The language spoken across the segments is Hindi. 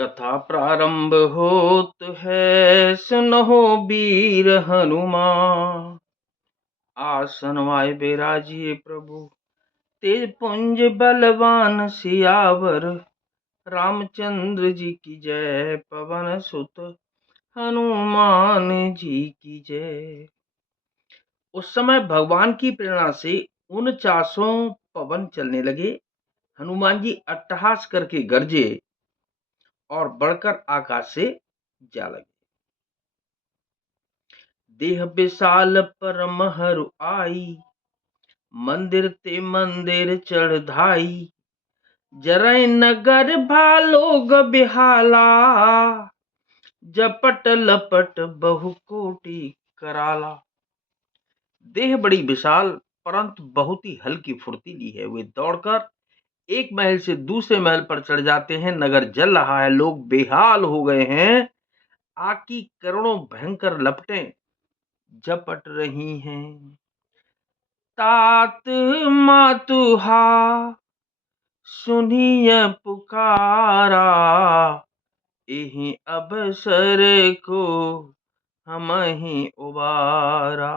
कथा प्रारंभ होत है, सुनहो वीर हनुमान। आसन वाय बिराजिए प्रभु, तेज पुंज बलवान सियावर। रामचंद्र जी की जय, पवन सुत हनुमान जी की जय। उस समय भगवान की प्रेरणा से 49 पवन चलने लगे। हनुमान जी अट्टहास करके गरजे और बढ़कर आकाश से जा लगे। देह विशाल परम हरु आई, मंदिर ते मंदिर चढ़ाई। जरई नगर भालोग बिहाला, जपट लपट बहु कोटि कराला। देह बड़ी विशाल परंतु बहुत ही हल्की फुर्तीली है। वे दौड़कर एक महल से दूसरे महल पर चढ़ जाते हैं। नगर जल रहा है, लोग बेहाल हो गए हैं। आग की करोड़ों भयंकर लपटें झपट रही हैं। तात मातुहा सुनिय पुकारा, एहि अवसर को हमहि उबारा।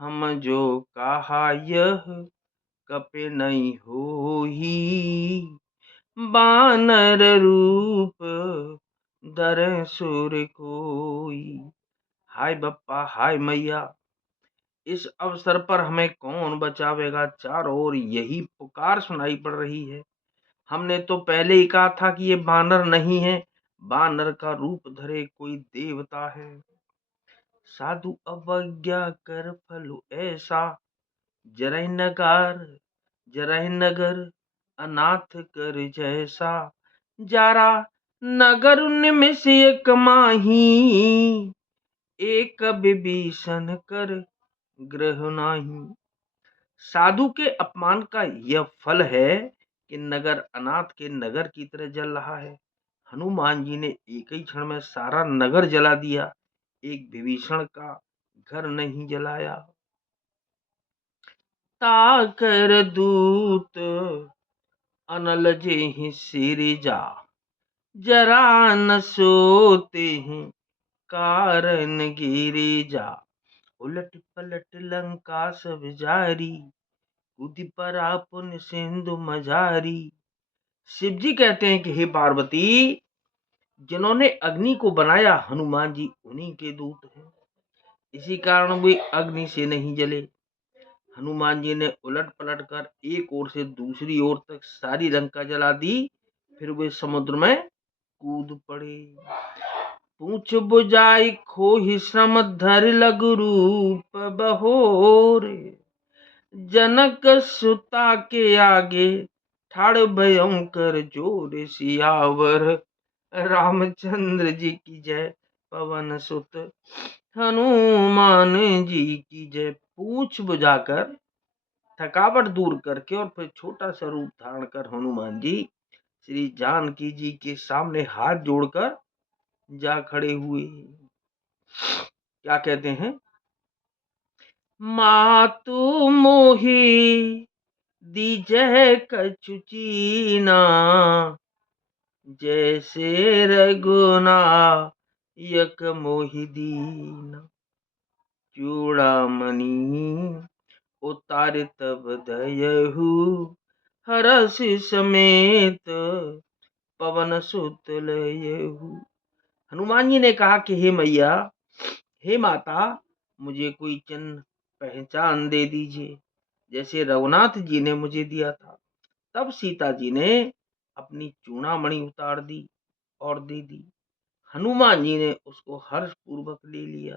हम जो कहा यह कपि नहीं होही, बानर रूप धर सुर कोई। हाय बप्पा हाय मैया, इस अवसर पर हमें कौन बचावेगा। चारों ओर यही पुकार सुनाई पड़ रही है। हमने तो पहले ही कहा था कि ये बानर नहीं है, बानर का रूप धरे कोई देवता है। साधु अवज्ञा कर फलु ऐसा, जरहि नगर अनाथ कर जैसा। जारा नगर निमिष एक माही, एक विभीषण कर ग्रह नाही। साधु के अपमान का यह फल है कि नगर अनाथ के नगर की तरह जल रहा है। हनुमान जी ने एक ही क्षण में सारा नगर जला दिया, एक विभीषण का घर नहीं जलाया। ताकर दूत अनल जेहि सिरिजा, जरा न सोते हैं कारण गिरिजा। उलट पलट लंका सब जारी, कूदी परा पुन सिंधु मझारी। शिव जी कहते हैं कि हे पार्वती, जिन्होंने अग्नि को बनाया हनुमान जी उन्हीं के दूत हैं, इसी कारण वे अग्नि से नहीं जले। हनुमान जी ने उलट पलट कर एक ओर से दूसरी ओर तक सारी लंका जला दी, फिर वे समुद्र में कूद पड़े। पूछ बुझाई खोहि श्रम धर लघु रूप बहोरे। जनक सुता के आगे ठाड़ भयंकर जोर। सियावर रामचंद्र जी की जय, पवन सुत हनुमान जी की जय। पूछ बुझाकर, थकावट दूर करके और फिर छोटा सा रूप धारण कर हनुमान जी श्री जानकी जी के सामने हाथ जोड़कर जा खड़े हुए। क्या कहते हैं? मातु मोही दीजै कछु चीना, जैसे रघुनायक मोहि दीना। चूड़ामणि उतार तब दयहु, हरष समेत पवन सुत लयहु। हनुमान जी ने कहा कि हे मैया, हे माता, मुझे कोई चिन्ह पहचान दे दीजिए, जैसे रघुनाथ जी ने मुझे दिया था। तब सीता जी ने अपनी चूड़ामणि उतार दी और दे दी। हनुमान जी ने उसको हर्ष पूर्वक ले लिया।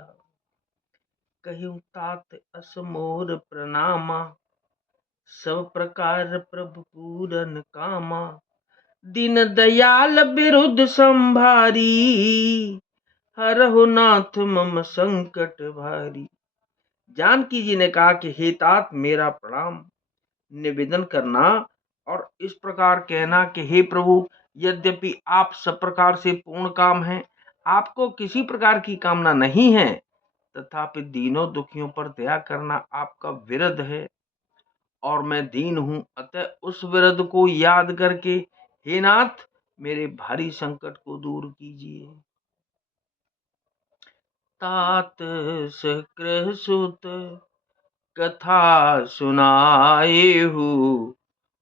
कहूं तात अस मोर प्रणामा, सब प्रकार प्रभु पूरन कामा। दीन दयाल बिरुद संभारी, हरहु नाथ मम संकट भारी। जानकी जी ने कहा कि हे तात, मेरा प्रणाम निवेदन करना और इस प्रकार कहना कि हे प्रभु, यद्यपि आप सब प्रकार से पूर्ण काम हैं, आपको किसी प्रकार की कामना नहीं है, तथापि दीनों दुखियों पर दया करना आपका विरध है और मैं दीन हूं। अतः उस विरध को याद करके हे नाथ, मेरे भारी संकट को दूर कीजिए। तात सकृ सुत कथा सुनाए हूँ,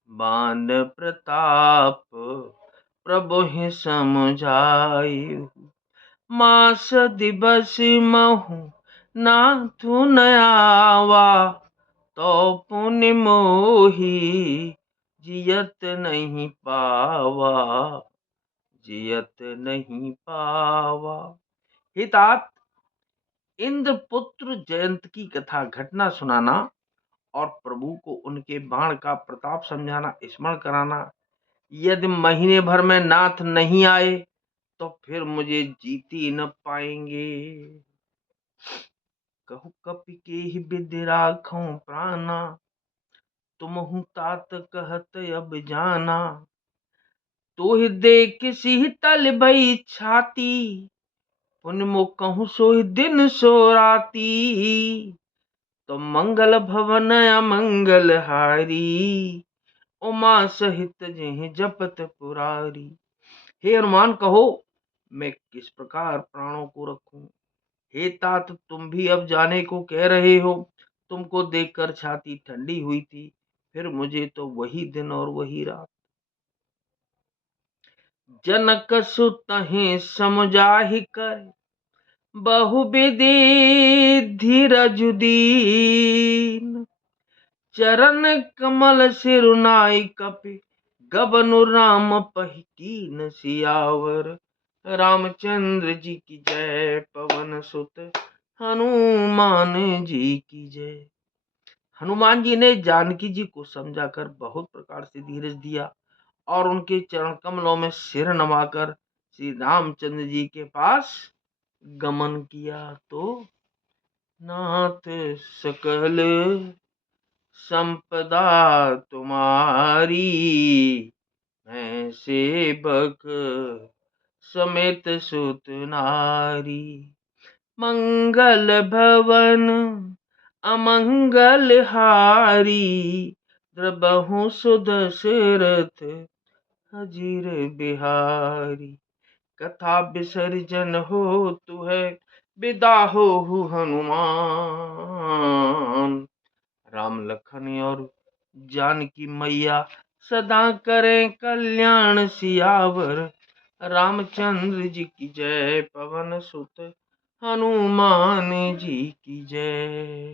बान प्रताप प्रभु समझाए। मास दिवस महु नाथु न आवा, तो पुण्य मोही जियत नहीं पावा, जियत नहीं पावा। हे तात, इंद्रपुत्र जयंत की कथा घटना सुनाना और प्रभु को उनके बाण का प्रताप समझाना, स्मरण कराना। यदि महीने भर में नाथ नहीं आए तो फिर मुझे जीत ही न पाएंगे। कहु कपि के ही विधि राखूं प्राणा, तुमहु तात कहत अब जाना। तो ही देख सिंह तल भई छाती, पुन मो कहूँ सोहि दिन सो राती। तो मंगल भवन अमंगल हारी, उमा सहित जिहि जपत पुरारी। हे हनुमान, कहो मैं किस प्रकार प्राणों को रखूं। हे तात, तुम भी अब जाने को कह रहे हो। तुमको देखकर छाती ठंडी हुई थी, फिर मुझे तो वही दिन और वही रात। जनक सुतहि समझाहि कर, बहुविधि धीरज दीन। चरण कमल सिरुनाई कपि, गबनु राम पहि कीन सियावर। रामचंद्र जी की जय, पवन सुत हनुमान जी की जय। हनुमान जी ने जानकी जी को समझाकर बहुत प्रकार से धीरज दिया और उनके चरण कमलों में सिर नवाकर श्री रामचंद्र जी के पास गमन किया। तो नाथ सकल संपदा तुम्हारी, मैं सेवक समेत सुत नारी। मंगल भवन अमंगल हारी, द्रबहु सुदशरथ अजीर बिहारी। कथा विसर्जन हो तु है, विदा हो हनुमान। राम लखन और जानकी मैया सदा करें कल्याण सियावर। रामचंद्र जी की जय, पवन सुत हनुमान जी की जय।